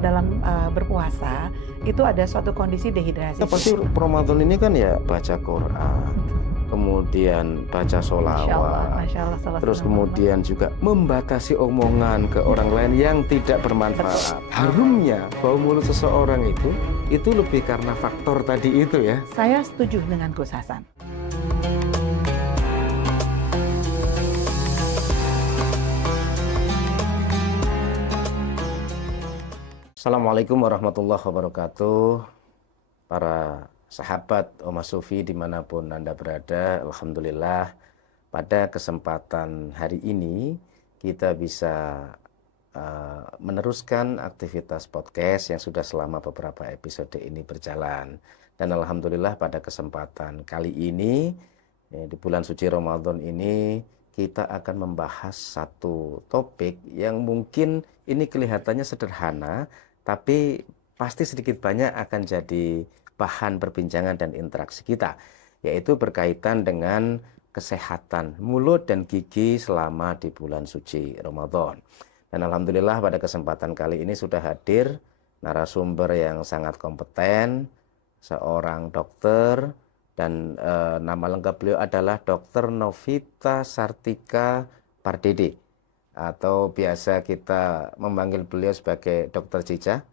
dalam berpuasa itu ada suatu kondisi dehidrasi. Pasti Ramadan ini kan ya baca Quran, kemudian baca sholawat, Masya Allah, terus kemudian juga membatasi omongan ke orang lain yang tidak bermanfaat. Harumnya bau mulut seseorang itu lebih karena faktor tadi itu ya. Saya setuju dengan Gus Hasan. Assalamualaikum warahmatullahi wabarakatuh. Para sahabat Oma Sufi dimanapun Anda berada, Alhamdulillah pada kesempatan hari ini kita bisa meneruskan aktivitas podcast yang sudah selama beberapa episode ini berjalan. Dan Alhamdulillah pada kesempatan kali ini di bulan suci Ramadan ini kita akan membahas satu topik yang mungkin ini kelihatannya sederhana, tapi pasti sedikit banyak akan jadi bahan perbincangan dan interaksi kita, yaitu berkaitan dengan kesehatan mulut dan gigi selama di bulan suci Ramadan. Dan Alhamdulillah pada kesempatan kali ini sudah hadir narasumber yang sangat kompeten, seorang dokter, dan nama lengkap beliau adalah Dr. Novita Sartika Pardede, atau biasa kita memanggil beliau sebagai Dr. Cica.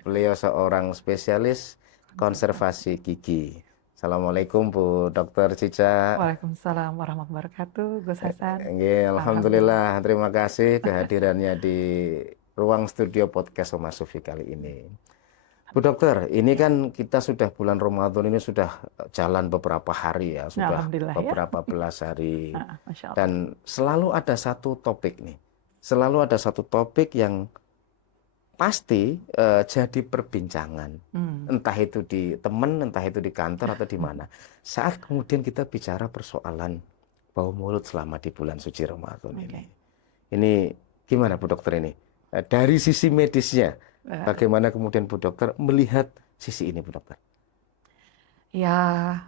Beliau seorang spesialis konservasi gigi. Assalamualaikum Bu Dr. Cica. Waalaikumsalam warahmatullahi wabarakatuh, Gus Hasan. Alhamdulillah, terima kasih kehadirannya di ruang studio podcast Oma Sufi kali ini. Bu Dokter, ini kan kita sudah bulan Ramadan ini sudah jalan beberapa hari ya, sudah beberapa belas hari. Dan selalu ada satu topik nih, selalu ada satu topik yang pasti jadi perbincangan, entah itu di teman, entah itu di kantor atau di mana. Saat kemudian kita bicara persoalan bau mulut selama di bulan suci Ramadan ini gimana Bu Dokter ini? Dari sisi medisnya, bagaimana kemudian Bu Dokter melihat sisi ini Bu Dokter? Ya,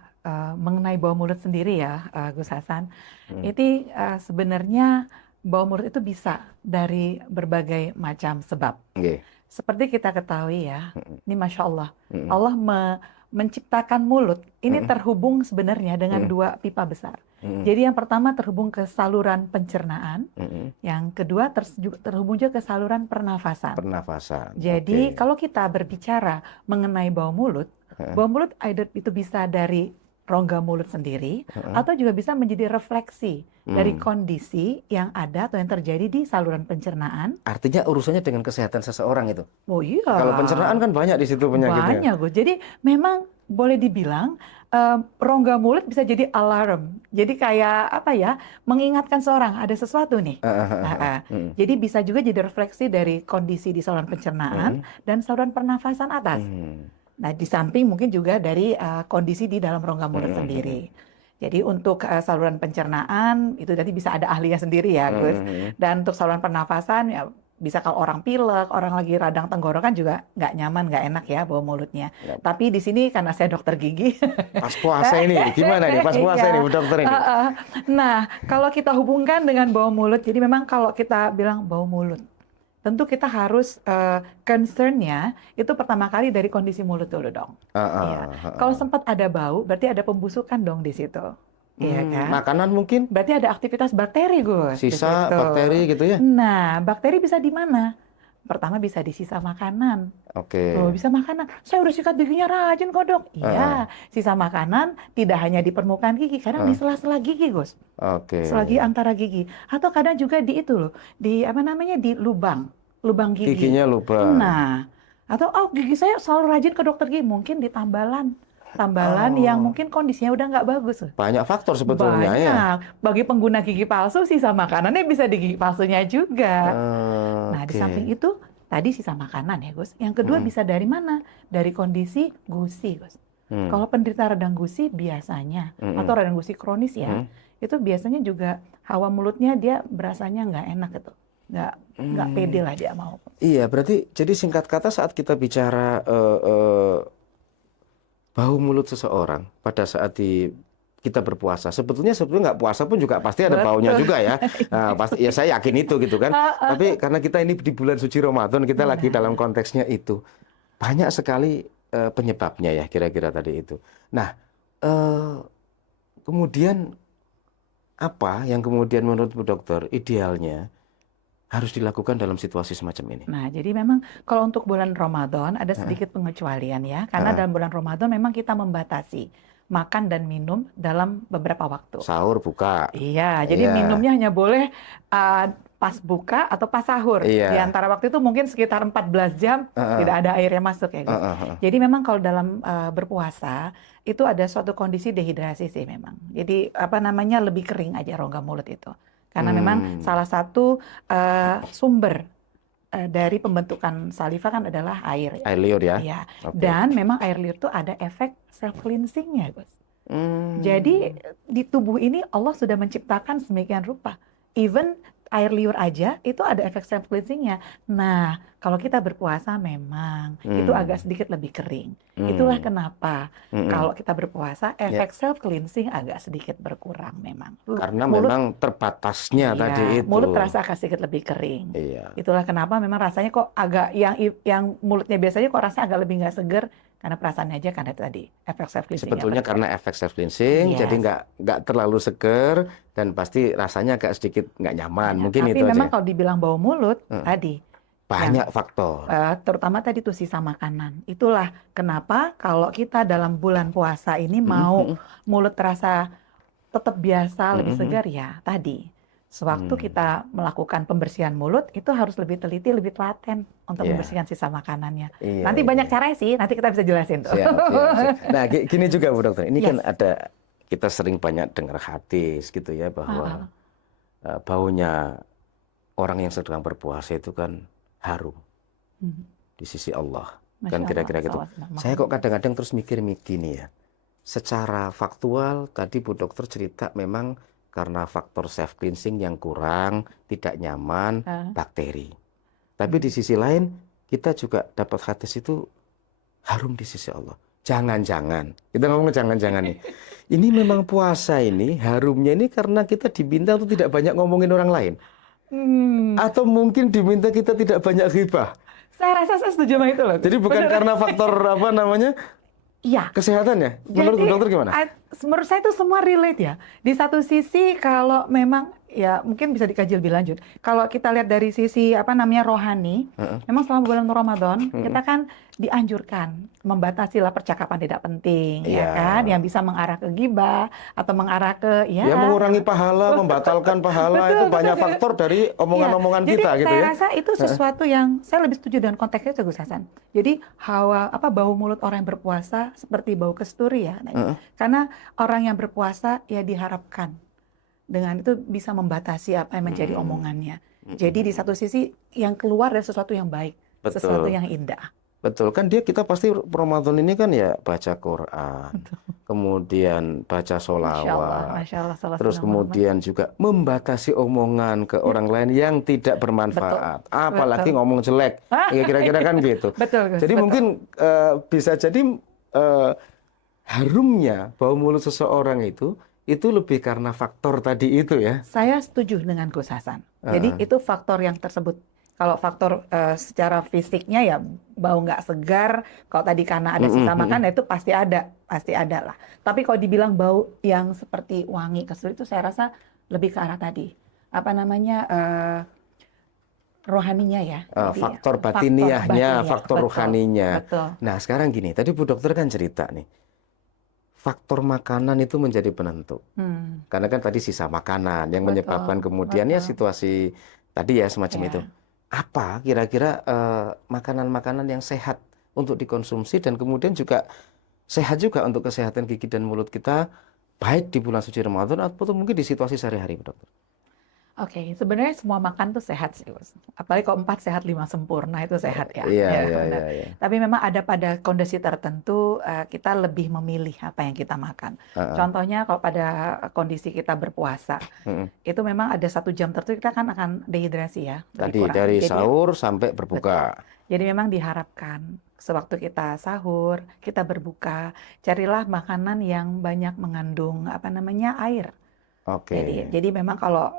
mengenai bau mulut sendiri ya, Gus Hasan, ini sebenarnya bau mulut itu bisa dari berbagai macam sebab. Seperti kita ketahui ya, ini Masya Allah, Allah menciptakan mulut, ini terhubung sebenarnya dengan dua pipa besar. Jadi yang pertama terhubung ke saluran pencernaan, yang kedua terhubung juga ke saluran pernafasan. Jadi kalau kita berbicara mengenai bau mulut either itu bisa dari rongga mulut sendiri, atau juga bisa menjadi refleksi dari kondisi yang ada atau yang terjadi di saluran pencernaan. Artinya urusannya dengan kesehatan seseorang itu. Oh iya. Kalau pencernaan kan banyak di situ penyakitnya. Banyak, Gus. Jadi memang boleh dibilang rongga mulut bisa jadi alarm. Jadi kayak apa ya, mengingatkan seorang ada sesuatu nih. Jadi bisa juga jadi refleksi dari kondisi di saluran pencernaan dan saluran pernafasan atas. Nah, di samping mungkin juga dari kondisi di dalam rongga mulut sendiri. Jadi untuk saluran pencernaan itu nanti bisa ada ahlinya sendiri ya, Gus. Dan untuk saluran pernafasan ya bisa kalau orang pilek, orang lagi radang tenggorokan juga nggak nyaman, nggak enak ya bau mulutnya. Tapi di sini karena saya dokter gigi. Pas puasa ini gimana nih? Pas puasa ini Bu Dokter ini. Nah, kalau kita hubungkan dengan bau mulut, jadi memang kalau kita bilang bau mulut, tentu kita harus concern-nya itu pertama kali dari kondisi mulut dulu dong. Kalau sempat ada bau, berarti ada pembusukan dong di situ. Iya kan? Makanan mungkin? Berarti ada aktivitas bakteri, Gus. Sisa bakteri gitu ya? Nah, bakteri bisa di mana? Pertama bisa di sisa makanan. Oh, bisa makanan. Saya udah sikat giginya rajin kok, Dok. Iya, sisa makanan tidak hanya di permukaan gigi, kadang di sela-sela gigi, Gus. Selagi antara gigi. Atau kadang juga di itu loh, di apa namanya, di lubang gigi. Giginya lubang. Nah, atau gigi saya selalu rajin ke dokter gigi, mungkin di tambalan yang mungkin kondisinya udah nggak bagus. Banyak faktor sebetulnya ya. Bagi pengguna gigi palsu, sisa makanannya bisa di gigi palsunya juga. Nah, di samping itu tadi sisa makanan ya, Gus. Yang kedua bisa dari mana? Dari kondisi gusi, Gus. Kalau penderita radang gusi biasanya, atau radang gusi kronis ya, itu biasanya juga hawa mulutnya dia berasanya nggak enak gitu. Nggak pede lah dia mau. Iya, berarti jadi singkat kata saat kita bicara bau mulut seseorang pada saat di kita berpuasa. Sebetulnya nggak puasa pun juga pasti ada baunya Betul. juga ya. Nah, pasti ya saya yakin itu gitu kan. Tapi karena kita ini di bulan suci Ramadan, kita lagi dalam Benar. konteksnya itu. Banyak sekali penyebabnya ya kira-kira tadi itu. Nah, eh, kemudian apa yang kemudian menurut Bu Dokter idealnya harus dilakukan dalam situasi semacam ini? Nah, jadi memang kalau untuk bulan Ramadan ada Heeh, sedikit pengecualian ya, karena heeh. dalam bulan Ramadan memang kita membatasi makan dan minum dalam beberapa waktu. Sahur buka. Iya, jadi Iya, minumnya hanya boleh pas buka atau pas sahur. Di iya. antara waktu itu mungkin sekitar 14 jam Heeh, tidak ada airnya masuk ya, Gus. heeh, heeh. Jadi memang kalau dalam berpuasa itu ada suatu kondisi dehidrasi sih memang. Jadi apa namanya lebih kering aja rongga mulut itu. Karena memang Hmm, salah satu sumber dari pembentukan saliva kan adalah air. air liur ya. Ya, Oke. dan memang air liur itu ada efek self cleansingnya, Gus. Jadi Hmm, di tubuh ini Allah sudah menciptakan sedemikian rupa. Even air liur aja itu ada efek self cleansingnya. Nah, kalau kita berpuasa memang itu agak hmm, sedikit lebih kering. Itulah hmm, kenapa hmm. kalau kita berpuasa Ya, efek self cleansing agak sedikit berkurang memang. karena Mulut, memang terbatasnya tadi iya, itu. mulut terasa agak sedikit lebih kering. Iya. Itulah kenapa memang rasanya kok agak yang mulutnya biasanya kok rasa agak lebih nggak seger karena perasaannya aja karena itu tadi efek self cleansingnya Sebetulnya berkurang. karena efek self cleansing, jadi Yes. nggak terlalu seger dan pasti rasanya agak sedikit nggak nyaman. Ya, Mungkin tapi itu memang aja. kalau dibilang bau mulut Eh, tadi Banyak yang faktor. terutama tadi tuh sisa makanan. Itulah kenapa kalau kita dalam bulan puasa ini Mm, mau mm, mulut terasa tetap biasa, mm, lebih mm, segar ya tadi. Sewaktu mm. kita melakukan pembersihan mulut itu harus lebih teliti, lebih telaten untuk Iya, membersihkan sisa makanannya. iya, Nanti banyak iya. caranya sih, nanti kita bisa jelasin tuh. Siap, siap, siap. Nah, gini juga Bu Dokter. Ini kan Yes. ada kita sering banyak dengar hadis gitu ya bahwa Ah, baunya orang yang sedang berpuasa itu kan harum hmm. di sisi Allah. Kan Masya Allah, kira-kira gitu. salawat Saya kok Muhammad. kadang-kadang terus mikir gini ya. Secara faktual tadi Bu Dokter cerita memang karena faktor self cleansing yang kurang, tidak nyaman, Ah, bakteri. Tapi di hmm. sisi lain kita juga dapat hadis itu harum di sisi Allah. Jangan-jangan, kita ngomong jangan-jangan nih. Ini memang puasa ini, harumnya ini karena kita diminta untuk tidak banyak ngomongin orang lain. Hmm. Atau mungkin diminta kita tidak banyak ghibah. Saya rasa saya setuju sama itu loh, Gus. Jadi bukan Bener. karena faktor apa namanya, Iya, kesehatan ya? Menurut Bu jadi Dokter gimana? menurut saya itu semua relate ya. Di satu sisi kalau memang ya mungkin bisa dikaji lebih lanjut. Kalau kita lihat dari sisi apa namanya rohani, Heeh. memang selama bulan Ramadan kita Mm-mm. kan dianjurkan membatasi lah percakapan tidak penting, ya Iya. kan, yang bisa mengarah ke ghibah atau mengarah ke Ya ya. mengurangi pahala, membatalkan pahala itu Betul, betul, banyak Gus. faktor dari Iya, omongan-omongan jadi kita gitu saya ya. rasa itu sesuatu yang saya lebih setuju dengan konteksnya itu Gus Hasan. Jadi bau mulut orang yang berpuasa seperti bau kesturi ya. Nah, Heeh. karena orang yang berpuasa ya diharapkan dengan itu bisa membatasi apa yang menjadi Mm-mm. omongannya. Jadi di Mm-mm. satu sisi yang keluar dari sesuatu yang baik, sesuatu Betul. yang indah. Betul kan kita pasti Ramadan ini kan ya baca Quran, Betul. kemudian baca sholawat, Masya Allah, salah terus sunnah Muhammad. kemudian juga membatasi omongan ke Ya, orang lain yang tidak betul, bermanfaat, apalagi betul. ngomong jelek, ya kira-kira kan gitu. Betul, Gus, Jadi betul. mungkin bisa jadi eh, harumnya bau mulut seseorang itu lebih karena faktor tadi itu ya. Saya setuju dengan Gus Hasan. Jadi Heeh. itu faktor yang tersebut. Kalau faktor secara fisiknya ya bau nggak segar. Kalau tadi karena ada Mm-mm, sisa mm-mm. makan, ya itu pasti ada lah. Tapi kalau dibilang bau yang seperti wangi kesel itu saya rasa lebih ke arah tadi. Apa namanya rohaninya ya. Jadi Faktor faktor batiniahnya, batinnya, faktor betul, rohaninya. betul. Nah, sekarang gini, tadi Bu Dokter kan cerita nih, faktor makanan itu menjadi penentu. Hmm, Karena kan tadi sisa makanan yang betul, menyebabkan kemudian ya betul. situasi tadi ya semacam itu. Ya. Apa kira-kira makanan-makanan yang sehat untuk dikonsumsi dan kemudian juga sehat juga untuk kesehatan gigi dan mulut kita, baik di bulan suci Ramadan atau mungkin di situasi sehari-hari, Bu Dokter? Oke, sebenarnya semua makan tuh sehat sih, Gus. Apalagi kalau 4 sehat 5 sempurna itu sehat ya. Iya, Ya, iya, benar. iya, iya. Tapi memang ada pada kondisi tertentu kita lebih memilih apa yang kita makan. Heeh. Contohnya kalau pada kondisi kita berpuasa, Mm-mm. itu memang ada 1 jam tertentu kita kan akan dehidrasi ya, lebih Tadi kurang. dari Jadi sahur sampai betul. berbuka. Jadi memang diharapkan sewaktu kita sahur, kita berbuka, carilah makanan yang banyak mengandung apa namanya air. Oke. Jadi memang kalau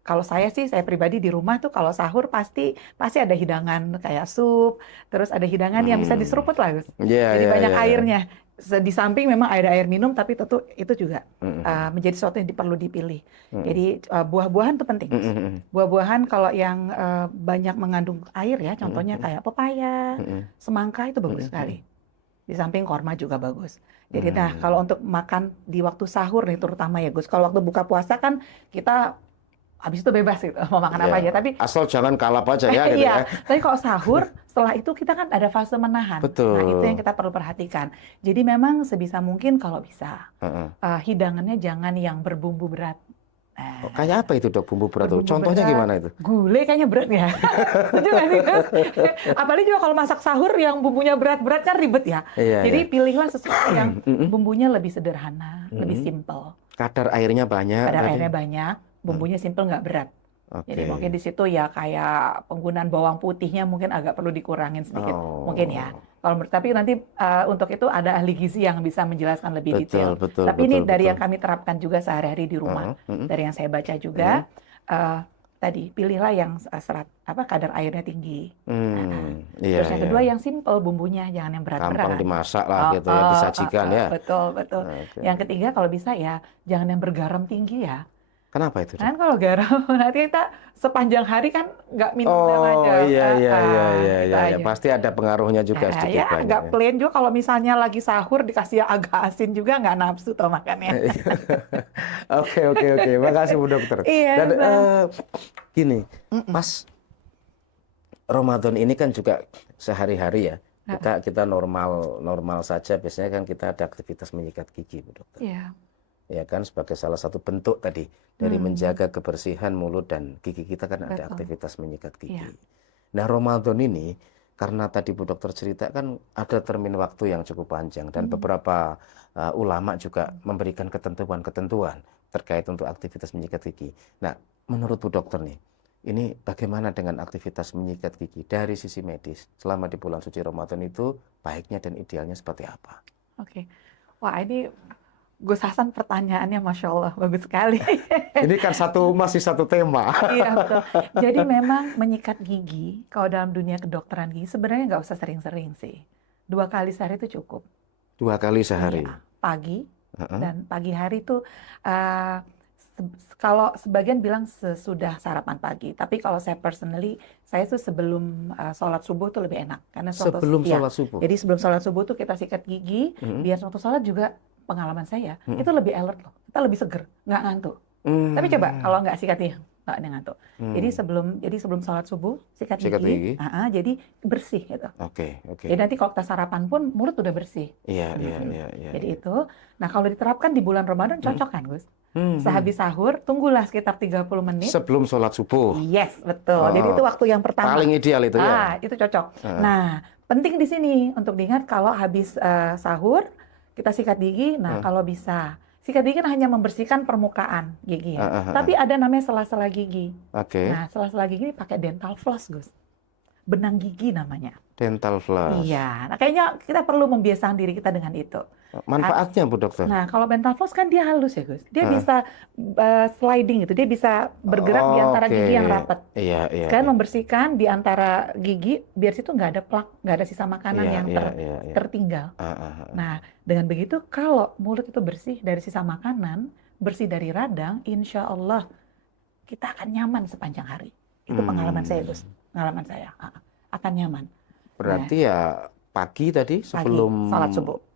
kalau saya sih, saya pribadi di rumah tuh kalau sahur pasti pasti ada hidangan kayak sup, terus ada hidangan yang bisa Hmm. diseruput lah, Gus. Ya, Jadi ya, banyak ya, ya. airnya. Di samping memang ada air minum, tapi tentu itu juga Hmm. menjadi sesuatu yang perlu dipilih. Hmm. Jadi buah-buahan tuh penting, Gus. Hmm. Buah-buahan kalau yang banyak mengandung air ya, contohnya Hmm. kayak pepaya, Hmm. semangka itu bagus Hmm. sekali. Di samping korma juga bagus. Jadi nah kalau Hmm. untuk makan di waktu sahur nih terutama ya Gus. Kalau waktu buka puasa kan kita habis itu bebas gitu mau makan apa aja. Ya, Tapi asal jangan kalap aja ya gitu ya. iya, tapi kalau sahur setelah itu kita kan ada fase menahan. Nah itu yang Betul. kita perlu perhatikan. Jadi memang sebisa mungkin kalau bisa Heeh. hidangannya jangan yang berbumbu berat. Oh, kayak apa itu dok bumbu berat tuh? Berbumbu Contohnya berat, gimana itu? gulai kayaknya berat ya. Setuju nggak sih, Gus? Apalagi juga kalau masak sahur yang bumbunya berat-berat kan ribet ya. Iya, iya. Jadi pilihlah sesuatu yang Mm-mm. bumbunya lebih sederhana, lebih Mm-mm. simple. Kadar airnya banyak Kadar tadi. airnya banyak, Mm. bumbunya simple nggak berat. Jadi mungkin Oke. di situ ya kayak penggunaan bawang putihnya mungkin agak perlu dikurangin sedikit, mungkin ya. Oh, Kalau tapi nanti untuk itu ada ahli gizi yang bisa menjelaskan lebih betul, detail. betul, Tapi ini betul, dari betul. yang kami terapkan juga sehari-hari di rumah, Heeh. Mm-mm. dari yang saya baca Mm-mm. juga. Tadi pilihlah yang kadar airnya tinggi. Iya, Terus yang iya. kedua yang simple bumbunya, jangan yang Gampang berat-berat. dimasak lah gitu ya, disajikan ya. Betul, betul. Oke. Yang ketiga kalau bisa ya jangan yang bergaram tinggi ya. Kenapa itu dok? Kan kalau garam nanti kita sepanjang hari kan nggak minum yang Oh, aja. iya, iya, iya, iya, Itu iya, ya. aja. Pasti ada pengaruhnya juga sedikit Ya banyak agak ya. plain juga kalau misalnya lagi sahur dikasih yang agak asin juga nggak nafsu tuh makannya. Oke, oke, oke. Makasih Bu Dokter. Iya, Dan Bang. gini, Mm-mm. pas Ramadan ini kan juga sehari-hari ya. Kita normal normal saja. Biasanya kan kita ada aktivitas menyikat gigi, Bu Dokter. Iya. Ya kan sebagai salah satu bentuk tadi dari menjaga kebersihan mulut dan gigi kita kan ada Betul. aktivitas menyikat gigi. Iya. Nah, Ramadan ini karena tadi Bu Dokter cerita kan ada termin waktu yang cukup panjang dan beberapa ulama juga memberikan ketentuan-ketentuan terkait untuk aktivitas menyikat gigi. Nah, menurut Bu Dokter nih, ini bagaimana dengan aktivitas menyikat gigi dari sisi medis selama di bulan suci Ramadan itu baiknya dan idealnya seperti apa? Oke. Wah, ini Gus Hasan pertanyaannya Masya Allah bagus sekali. Ini kan masih satu tema. Iya, betul. Jadi memang menyikat gigi, kalau dalam dunia kedokteran gigi sebenarnya nggak usah sering-sering sih. 2 kali sehari itu cukup. 2 kali sehari. Iya, pagi Heeh. dan pagi hari tuh uh, kalau sebagian bilang sesudah sarapan pagi, tapi kalau saya personally, saya tuh sebelum sholat subuh tuh lebih enak karena Sebelum ya. sholat subuh. Jadi sebelum sholat subuh tuh kita sikat gigi, biar waktu sholat juga pengalaman saya itu lebih alert loh, kita lebih seger, nggak ngantuk. Tapi coba kalau nggak sikat gigi, nggak ada ngantuk. Jadi sebelum sholat subuh sikat gigi. Jadi bersih gitu. Oke. Jadi nanti kalau kita sarapan pun mulut udah bersih. Iya. Jadi itu. Nah kalau diterapkan di bulan Ramadan cocok kan Gus? Sehabis Hmm. sahur tunggulah sekitar 30 menit. Sebelum sholat subuh. Yes, betul. Jadi itu waktu yang pertama. Paling ideal itu ya. Itu cocok. Nah penting di sini untuk diingat kalau habis sahur kita sikat gigi. Nah kalau bisa sikat gigi kan hanya membersihkan permukaan gigi ya. Tapi ada namanya sela-sela gigi. Oke. Nah sela-sela gigi ini pakai dental floss Gus. Benang gigi namanya. Dental floss. Iya, nah kayaknya kita perlu membiasakan diri kita dengan itu. Manfaatnya Bu Dokter? Nah, kalau dental floss kan dia halus ya, Gus. Dia bisa sliding gitu, dia bisa bergerak di antara gigi yang rapat. Iya. Kan membersihkan di antara gigi, biar situ nggak ada plak, nggak ada sisa makanan yang tertinggal. Nah, dengan begitu kalau mulut itu bersih dari sisa makanan, bersih dari radang, insya Allah kita akan nyaman sepanjang hari. Itu pengalaman saya, Gus. Pengalaman saya akan nyaman. Berarti ya pagi tadi sebelum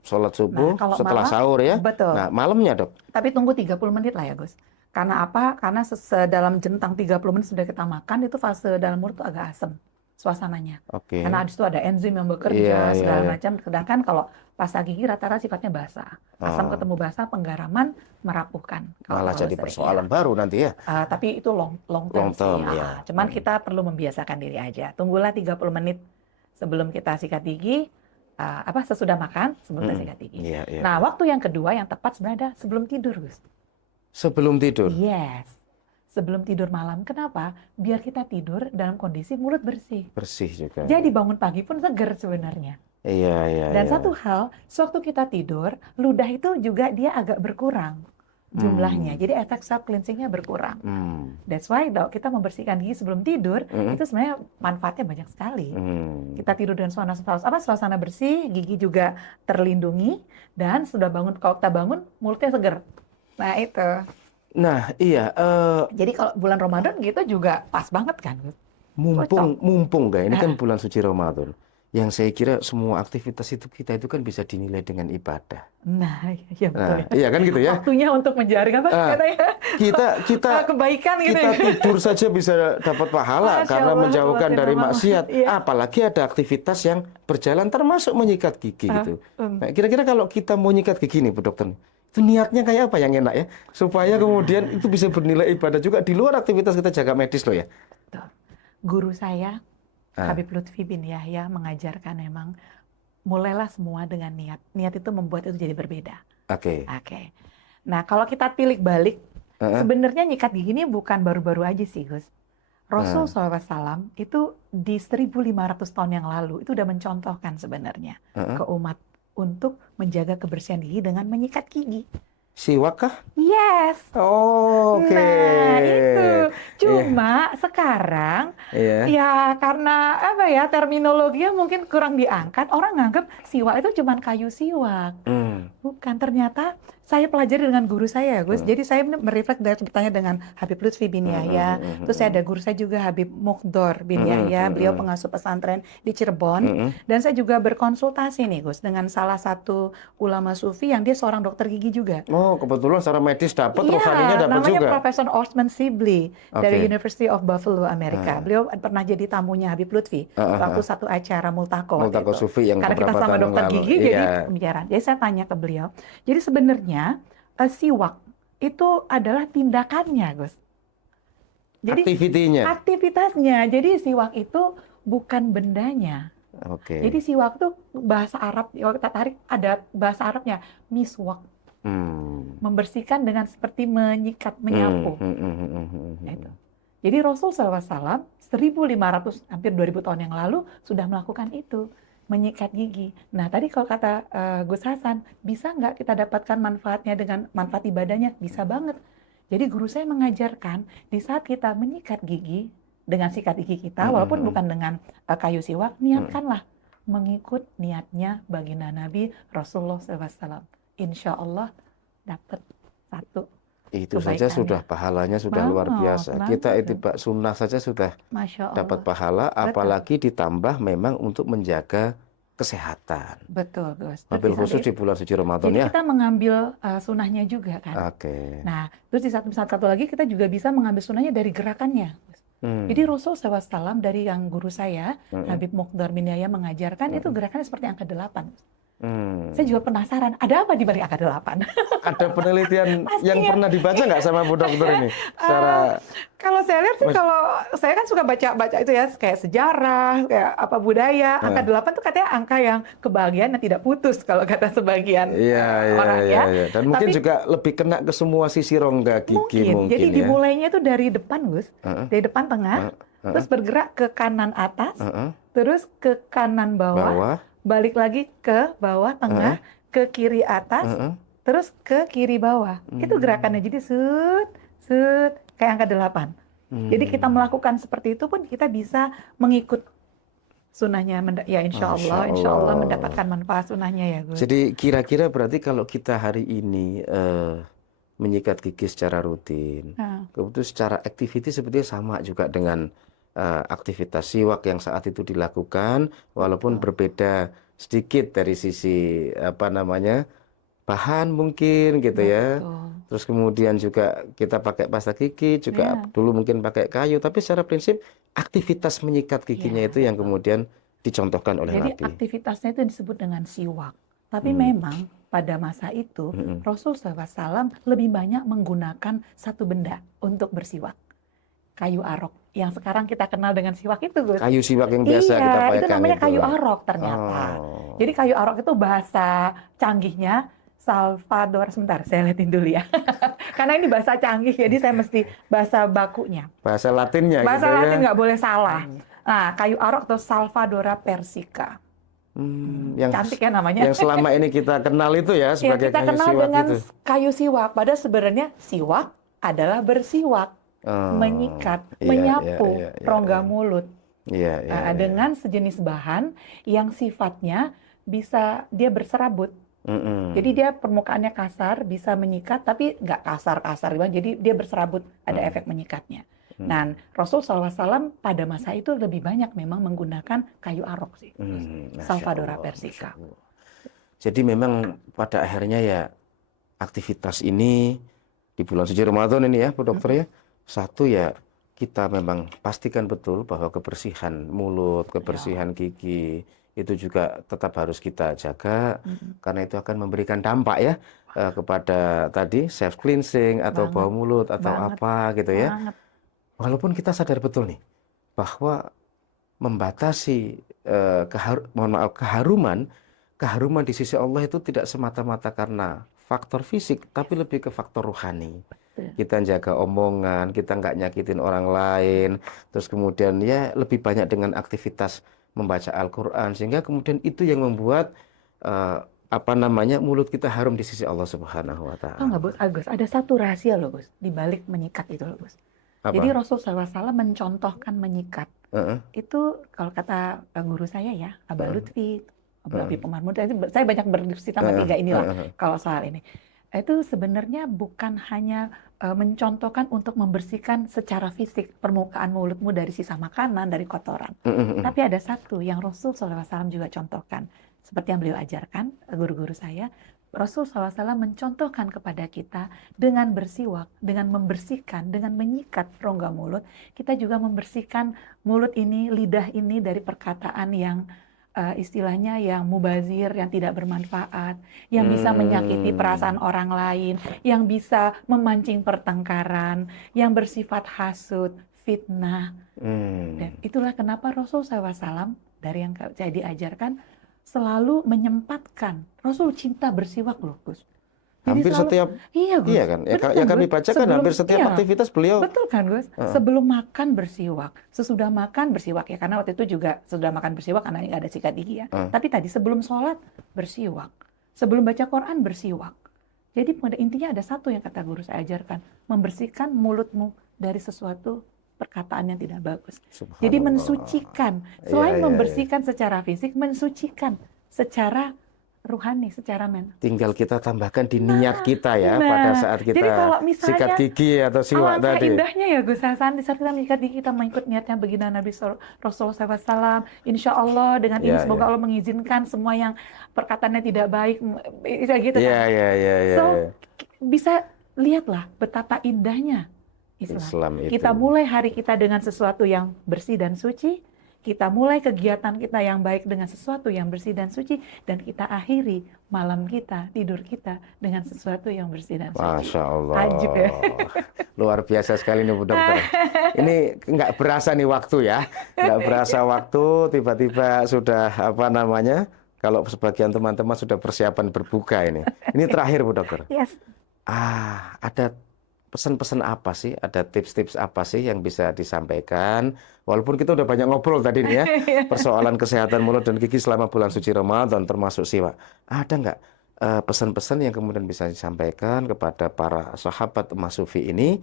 sholat subuh Nah, setelah malam, sahur ya. Betul. Nah, malamnya Dok. Tapi tunggu 30 menit lah ya Gus. Karena apa? Karena dalam jentang 30 menit sudah kita makan itu fase dalam mulut itu agak asam suasananya. Oke. Karena habis itu ada enzim yang bekerja segala macam. Sedangkan kalau pasta gigi rata-rata sifatnya basah. Asam ketemu basah, penggaraman merapuhkan. Malah jadi persoalan baru nanti ya. Tapi itu long term sih. Ya. Cuman kita perlu membiasakan diri aja. Tunggulah 30 menit sebelum kita sikat gigi. Sesudah makan, sebelum kita sikat gigi. Nah, waktu yang kedua yang tepat sebenarnya sebelum tidur, Gus. Sebelum tidur? Yes. Sebelum tidur malam. Kenapa? Biar kita tidur dalam kondisi mulut bersih. Bersih juga. Jadi bangun pagi pun seger sebenarnya. Iya, iya, Dan iya. satu hal, sewaktu kita tidur, ludah itu juga dia agak berkurang jumlahnya. Hmm. Jadi efek self cleansingnya berkurang. Hmm. That's why kalau kita membersihkan gigi sebelum tidur, Hmm. itu sebenarnya manfaatnya banyak sekali. Hmm. Kita tidur dengan suasana bersih, gigi juga terlindungi, dan sudah bangun, kalau kita bangun, mulutnya seger. Nah itu. Nah, iya, Jadi kalau bulan Ramadan gitu juga pas banget kan? Cocok. mumpung ini kan Nah, bulan suci Ramadan. Yang saya kira semua aktivitas itu kita itu kan bisa dinilai dengan ibadah. nah, ya betul Nah, ya. iya kan gitu ya. Waktunya untuk menjaring apa Ah, katanya? kita kita Kebaikan gitu kita ya. tidur saja bisa dapat pahala Masya karena Allah, menjauhkan dari maksiat. Iya. Apalagi ada aktivitas yang berjalan termasuk menyikat gigi Ah, gitu. Nah, kira-kira kalau kita mau nyikat gigi nih, Bu Dokter, itu niatnya kayak apa yang enak ya? Supaya kemudian itu bisa bernilai ibadah juga di luar aktivitas kita jaga medis loh ya. betul. Guru saya, Ah, Habib Lutfi bin Yahya, mengajarkan memang mulailah semua dengan niat. Niat itu membuat itu jadi berbeda. oke. Oke. Nah, kalau kita tilik balik, Heeh, sebenarnya nyikat gigi ini bukan baru-baru aja sih, Gus. Rasul heeh, SAW itu di 1500 tahun yang lalu itu udah mencontohkan sebenarnya heeh. ke umat untuk menjaga kebersihan gigi dengan menyikat gigi. Siwak kah? Yes. Oke. Nah, itu. Iya, Cuma sekarang iya. ya karena apa ya terminologinya mungkin kurang diangkat, orang nganggap siwak itu cuma kayu siwak. Hmm, Bukan, ternyata saya pelajari dengan guru saya, Gus. hmm, Jadi saya merefleks dari ceritanya dengan Habib Lutfi bin hmm, Yahya. hmm, Terus saya hmm, ada guru saya juga Habib Mukdor bin hmm, Yahya. hmm, Beliau hmm, pengasuh pesantren di Cirebon. hmm, hmm. Dan saya juga berkonsultasi nih, Gus, dengan salah satu ulama sufi yang dia seorang dokter gigi juga. Oh, kebetulan secara medis dapat, Iya, rohaninya dapat namanya juga. Profesor Osman Sibley dari Oke. University of Buffalo, Amerika. Ah, Beliau pernah jadi tamunya Habib Lutfi ah, ah, waktu ah. satu acara multaqo waktu Multaqo itu. Sufi yang Karena kita beberapa sama tahun yang dokter lalu. gigi, Iya. jadi pembicaraan. Jadi saya tanya ke beliau. Jadi sebenarnya siwak itu adalah tindakannya, Gus. Jadi Aktivitinya. aktivitasnya. Jadi siwak itu bukan bendanya. Jadi Oke. siwak itu bahasa Arab, kalau kita tarik ada bahasa Arabnya, miswak. Hmm. Membersihkan dengan seperti menyikat, menyapu. Itu. Jadi Rasul SAW 1500 hampir 2000 tahun yang lalu sudah melakukan itu, menyikat gigi. Nah, tadi kalau kata Gus Hasan, bisa nggak kita dapatkan manfaatnya dengan manfaat ibadahnya? Bisa banget. Jadi guru saya mengajarkan di saat kita menyikat gigi dengan sikat gigi kita, walaupun bukan dengan kayu siwak, niatkanlah mengikut niatnya baginda Nabi Rasulullah SAW. Insya Allah dapat satu Itu saja kebaikannya. sudah pahalanya sudah luar biasa. Kita Banget. itibak sunnah saja sudah Masya dapat Allah. pahala, Betul. apalagi ditambah memang untuk menjaga kesehatan. Betul, Gus. Terus Wabil di samping khusus di bulan suci Ramadan jadi ya. kita mengambil sunnahnya juga kan. Oke. Nah, terus di satu lagi kita juga bisa mengambil sunnahnya dari gerakannya. Jadi Rasul SAW dari yang guru saya, Habib Mukdar bin Yahya mengajarkan itu gerakannya seperti angka 8. Saya juga penasaran, ada apa di balik angka 8? Ada penelitian yang Pastinya. pernah dibaca nggak sama Bu Dokter ini? Secara Kalau saya lihat sih, kalau saya kan suka baca-baca itu ya, kayak sejarah, kayak apa budaya. Angka 8 tuh katanya angka yang kebahagiaan yang tidak putus kalau kata sebagian orang ya. iya. Dan mungkin Tapi juga lebih kena ke semua sisi rongga gigi mungkin jadi ya. dimulainya itu dari depan, Gus. Dari depan tengah, terus bergerak ke kanan atas, terus ke kanan bawah, balik lagi ke bawah tengah, ke kiri atas, terus ke kiri bawah. Itu gerakannya. Jadi set, kayak angka 8. Jadi kita melakukan seperti itu pun kita bisa mengikut sunnahnya, ya insya Allah mendapatkan manfaat sunnahnya ya, Gus. Jadi kira-kira berarti kalau kita hari ini menyikat gigi secara rutin, kemudian secara activity sepertinya sama juga dengan aktivitas siwak yang saat itu dilakukan, walaupun berbeda sedikit dari sisi bahan mungkin gitu ya. Terus kemudian juga kita pakai pasta gigi, juga dulu mungkin pakai kayu, tapi secara prinsip aktivitas menyikat giginya itu yang kemudian dicontohkan oleh Nabi. Jadi aktivitasnya itu disebut dengan siwak. Tapi memang pada masa itu Rasul SAW lebih banyak menggunakan satu benda untuk bersiwak. Kayu arok. Yang sekarang kita kenal dengan siwak itu, Gus. Kayu siwak yang biasa kita pegang itu namanya kayu arok ternyata. Jadi kayu arok itu bahasa canggihnya Salvador, sebentar, saya lihatin dulu ya. Karena ini bahasa canggih, jadi saya mesti bahasa bakunya. Bahasa Latinnya Bahasa gitu Latin ya. nggak boleh salah. Nah, kayu arok atau Salvadora persica. Yang Cantik ya namanya. yang selama ini kita kenal itu ya Ya, sebagai kita kayu kenal siwak dengan itu. kayu siwak. Padahal sebenarnya siwak adalah bersiwak, Oh, menyikat, iya, iya, iya, menyapu iya, rongga iya, mulut iya, iya, iya. dengan sejenis bahan yang sifatnya bisa dia berserabut. Jadi Mm-mm. dia permukaannya kasar, bisa menyikat, tapi nggak kasar-kasar banget. Jadi dia berserabut, ada Mm-mm. efek menyikatnya. Mm. Nah, Rasul SAW pada masa itu lebih banyak memang menggunakan kayu arok sih, Masya Salvadora Allah, Masya persica. Allah. Jadi memang pada akhirnya ya aktivitas ini di bulan suci Ramadan ini ya, Bu Dokter Mm-mm. ya. Satu ya kita memang pastikan betul bahwa kebersihan mulut, Ya. kebersihan gigi itu juga tetap harus kita jaga Mm-mm. karena itu akan memberikan dampak ya kepada tadi self cleansing atau bau Banget, mulut atau banget, apa gitu ya. banget. Walaupun kita sadar betul nih bahwa membatasi mohon maaf keharuman di sisi Allah itu tidak semata-mata karena faktor fisik, tapi lebih ke faktor rohani. Betul. Kita jaga omongan, kita nggak nyakitin orang lain, terus kemudian ya lebih banyak dengan aktivitas membaca Al-Quran, sehingga kemudian itu yang membuat eh, apa namanya mulut kita harum di sisi Allah Subhanahu Wa Tahu nggak, Taala. Bos Agus, ada satu rahasia loh, Bos, di balik menyikat itu loh, Bos. Jadi Apa? Rasul SAW mencontohkan menyikat. Heeh, Itu kalau kata guru saya ya, Abah heeh, Lutfi, Abah heeh, Habib Umar Muda, saya banyak berdiskusi sama heeh, tiga inilah heeh, kalau soal ini. Itu sebenarnya bukan hanya mencontohkan untuk membersihkan secara fisik permukaan mulutmu dari sisa makanan, dari kotoran. heeh, heeh. Tapi ada satu yang Rasul SAW juga contohkan. Seperti yang beliau ajarkan, guru-guru saya, Rasul SAW mencontohkan kepada kita dengan bersiwak, dengan membersihkan, dengan menyikat rongga mulut, kita juga membersihkan mulut ini, lidah ini dari perkataan yang istilahnya yang mubazir, yang tidak bermanfaat, yang bisa menyakiti perasaan orang lain, yang bisa memancing pertengkaran, yang bersifat hasut, fitnah. Dan itulah kenapa Rasul SAW dari yang saya diajarkan selalu menyempatkan. Rasul cinta bersiwak loh, Gus. Jadi Hampir selalu, setiap, iya iya Gus, kan? benar kan Yang kami Gus? baca kan Sebelum, hampir setiap iya, aktivitas beliau. betul kan Gus? Heeh. Sebelum makan bersiwak, sesudah makan bersiwak ya, karena waktu itu juga sesudah makan bersiwak karena nggak ada sikat gigi ya. Heeh. Tapi tadi sebelum sholat bersiwak, sebelum baca Quran bersiwak. Jadi pada intinya ada satu yang kata guru saya ajarkan, membersihkan mulutmu dari sesuatu perkataan yang tidak bagus. Jadi Subhanallah. mensucikan, Iya, selain iya, iya. membersihkan secara fisik, mensucikan secara ruhani, secara mental. Tinggal kita tambahkan di niat kita ya pada Nah, saat jadi kita kalau sikat misalnya gigi atau siwak alangkah tadi. indahnya ya Gus Hasan, di saat kita menyikat gigi, kita mengikut niatnya begina Nabi Rasulullah SAW. Insya Allah dengan ini Iya, semoga iya. Allah mengizinkan semua yang perkataannya tidak baik, itu gitu Iya, kan. iya, iya, iya, So, iya. bisa lihatlah betapa indahnya Islam. Islam itu. Kita mulai hari kita dengan sesuatu yang bersih dan suci, kita mulai kegiatan kita yang baik dengan sesuatu yang bersih dan suci, dan kita akhiri malam kita, tidur kita dengan sesuatu yang bersih dan suci. Masya Allah. Ajib ya. Luar biasa sekali nih Bu Dokter. Ini nggak berasa nih waktu ya. Nggak berasa waktu, tiba-tiba sudah apa namanya, kalau sebagian teman-teman sudah persiapan berbuka ini. Ini terakhir Bu Dokter. Yes. Ada pesan-pesan apa sih? Ada tips-tips apa sih yang bisa disampaikan? Walaupun kita udah banyak ngobrol tadi nih ya, persoalan kesehatan mulut dan gigi selama bulan suci Ramadan termasuk siwak. Ada nggak pesan-pesan yang kemudian bisa disampaikan kepada para sahabat Mas Sufi ini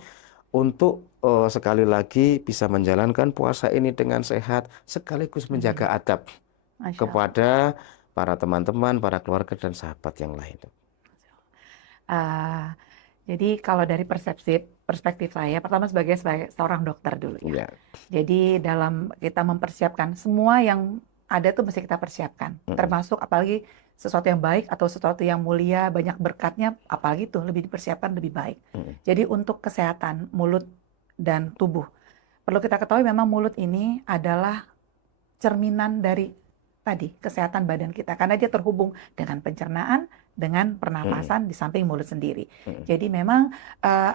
untuk sekali lagi bisa menjalankan puasa ini dengan sehat sekaligus menjaga adab Masya Allah. kepada para teman-teman, para keluarga dan sahabat yang lain. Jadi kalau dari perspektif saya, pertama sebagai seorang dokter dulu ya. Iya. Jadi dalam kita mempersiapkan semua yang ada tuh mesti kita persiapkan, termasuk apalagi sesuatu yang baik atau sesuatu yang mulia, banyak berkatnya, apalagi tuh lebih dipersiapkan lebih baik. Jadi untuk kesehatan mulut dan tubuh, perlu kita ketahui memang mulut ini adalah cerminan dari tadi kesehatan badan kita, karena dia terhubung dengan pencernaan, dengan pernafasan di samping mulut sendiri. Jadi memang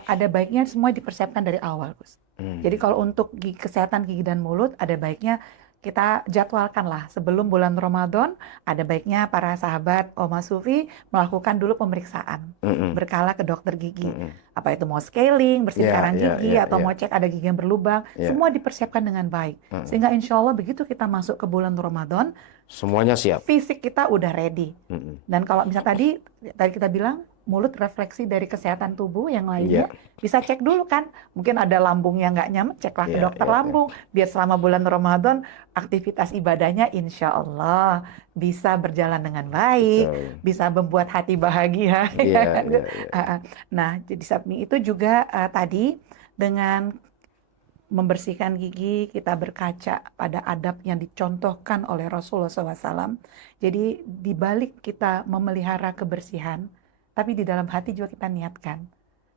ada baiknya semua dipersiapkan dari awal, Gus. Jadi kalau untuk kesehatan gigi dan mulut, ada baiknya kita jadwalkanlah sebelum bulan Ramadan, ada baiknya para sahabat Oma Sufi melakukan dulu pemeriksaan Mm-mm. berkala ke dokter gigi. Mm-mm. Apa itu mau scaling, bersih Ya, karang ya, gigi, ya, atau ya, mau cek ada gigi yang berlubang, ya. semua dipersiapkan dengan baik. Mm-mm. Sehingga insya Allah begitu kita masuk ke bulan Ramadan, Semuanya siap. fisik kita udah ready. Mm-mm. Dan kalau misalnya tadi kita bilang, mulut refleksi dari kesehatan tubuh yang Iya, lainnya, bisa cek dulu kan. Mungkin ada lambung yang nggak nyaman, ceklah ke iya, dokter iya, iya. lambung. Biar selama bulan Ramadan, aktivitas ibadahnya insya Allah bisa berjalan dengan baik, Betul. bisa membuat hati bahagia. ya Iya, kan? iya, iya. Nah, jadi samping itu juga tadi dengan membersihkan gigi, kita berkaca pada adab yang dicontohkan oleh Rasulullah SAW. Jadi di balik kita memelihara kebersihan, tapi di dalam hati juga kita niatkan.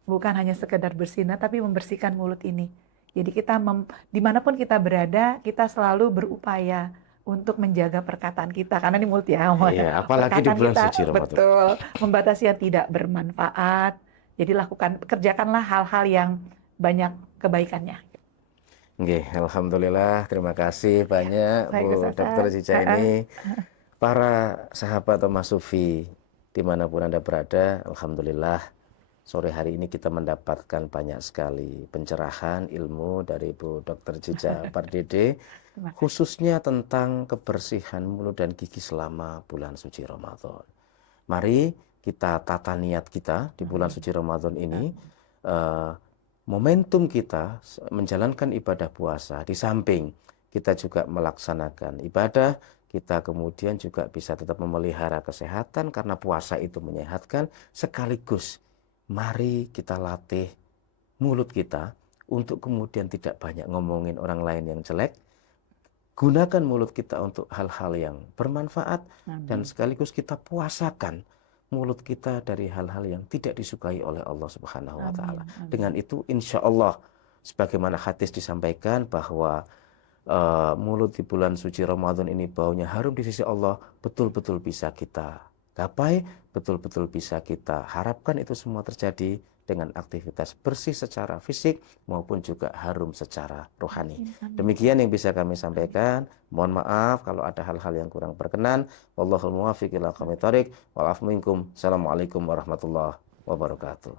Bukan hanya sekedar bersinah, tapi membersihkan mulut ini. Jadi kita dimanapun kita berada, kita selalu berupaya untuk menjaga perkataan kita. Karena ini mulut ya, Iya, apalagi di perkataan bulan kita suci Ramadan. betul, membatasi yang tidak bermanfaat. Jadi kerjakanlah hal-hal yang banyak kebaikannya. Oke, alhamdulillah, terima kasih banyak Baik, Bu Ustazah. Dokter Cica ini. Para sahabat Oma Sufi, dimanapun Anda berada, alhamdulillah, sore hari ini kita mendapatkan banyak sekali pencerahan ilmu dari Bu Dokter Cica Pardede, Terima kasih. khususnya tentang kebersihan mulut dan gigi selama bulan suci Ramadan. Mari kita tata niat kita di bulan suci Ramadan ini. Momentum kita menjalankan ibadah puasa, di samping kita juga melaksanakan ibadah, kita kemudian juga bisa tetap memelihara kesehatan karena puasa itu menyehatkan. Sekaligus mari kita latih mulut kita untuk kemudian tidak banyak ngomongin orang lain yang jelek. Gunakan mulut kita untuk hal-hal yang bermanfaat, dan sekaligus kita puasakan mulut kita dari hal-hal yang tidak disukai oleh Allah Subhanahu wa Ta'ala. Dengan itu, insya Allah, sebagaimana hadis disampaikan bahwa mulut di bulan suci Ramadan ini baunya harum di sisi Allah, betul-betul bisa kita gapai, betul-betul bisa kita harapkan itu semua terjadi dengan aktivitas bersih secara fisik maupun juga harum secara rohani. Demikian yang bisa kami sampaikan. Mohon maaf kalau ada hal-hal yang kurang berkenan. Wallahul muwaffiq ila aqwamit thoriq. Wal afwu minkum. Assalamualaikum warahmatullahi wabarakatuh.